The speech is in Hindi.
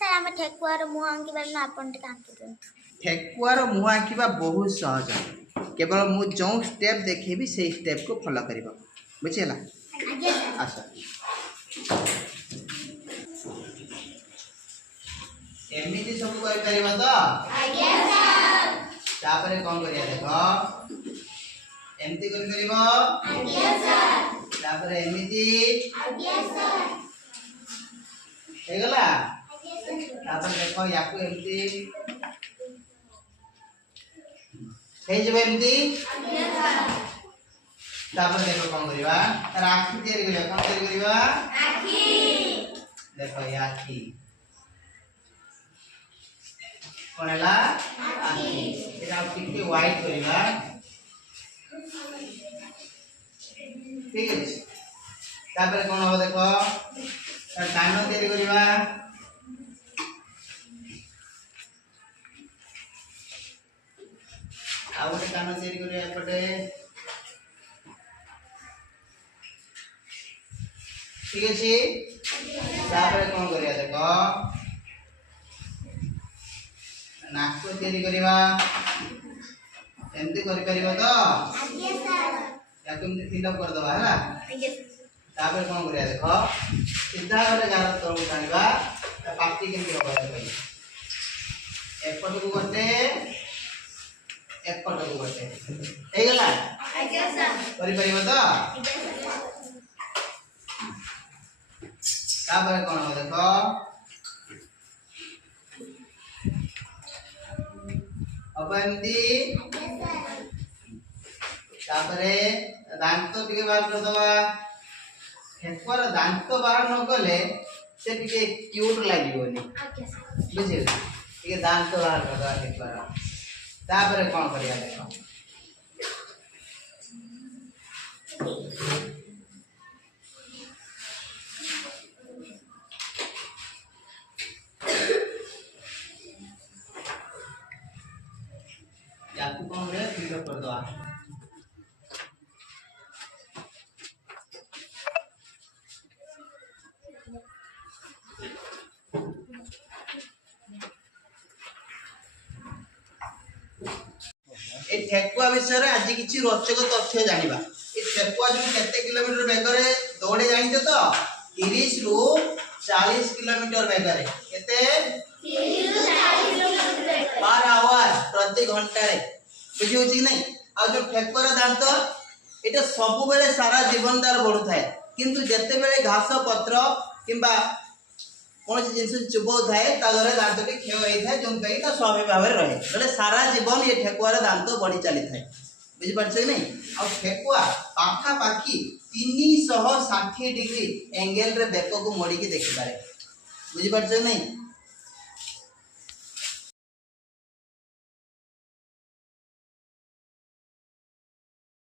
सर आम ठेकुआर मुह आंकिबार ना आपन टिके आंकी दियंतु। ठेकुआर मुह आंकिबा बहुत सहज केवल मु जो स्टेप देखेबी से स्टेप को फॉलो करिबो बुझिला आज्ञा सर। आसा एमिति सब करि परिबा तो आज्ञा सर। तापरे कोन करिया देखो एमिति करि परिबो आज्ञा सर। तापरे एमिति आज्ञा सर। हे गला आज्ञा सर। तापरे देखो याकू एमिति हे जब एमिति आज्ञा सर। तापर देखो कोन करिवा राखी तयारी करिवा कोन तयारी करिवा आखी। देखो ये आखी कोन हला आखी एटा टिके व्हाइट करिवा ठीक है तापर कोन हो देखो कान तयारी करिवा आ गोटे कान तयारी करिवा एपटे ठीक है तापर कोन करिया देखो नाक तयारी करिवा एमती करि परिबो तो आज्ञा सर। याको एमती फिल अप कर दबा हला आज्ञा सर। तापर कोन करिया देखो सीधा गले गार तळु टाणिबा ता पाटी केमती होबा देखो एपट को गोटे एपट को गोटे हे गला आज्ञा सर। करि परिबो तो आज्ञा सर। तापर कोन हो देखो अपनती आज्ञा सर। तापरे दांत टिके बाहर कर दबा ठेकुआर दांत बाहर न कले से टिके क्यूट लागिबोनी आज्ञा सर। बुझिल टिके दांत बाहर कर दबा ठेकुआर तापरे कोन करिया देखो याकू कोन रे फिल अप कर दबा ए ठेकुआ विषय रे आज किछि रोचक तथ्य जानिबा ए ठेकुआ जो केते किलोमीटर बेगरे दौड़े जानिते तो 30 रु 40 किलोमीटर बेगरे केते 30 रु 40 किलोमीटर पर आवर प्रति घंटा रे बुझी होची नहीं आ जो ठेकुआर दांत एटा सब बेले सारा जीवन दार बढ़ु थाए किंतु जते बेले घास पत्र किंबा कौन सी जिनस चुबो थाए तादरे दांतटी क्षय होई थाए जों कई ता स्वाभाविक भाव रे रहे बोले सारा जीवन ये ठेकुआर दांत बढ़ी चली थाए बुझी पाछे नहीं आ ठेकुआ पाखा पाखी 360 डिग्री एंगल रे बेक को मोड़ी के देखि पारे बुझी पाछे नहीं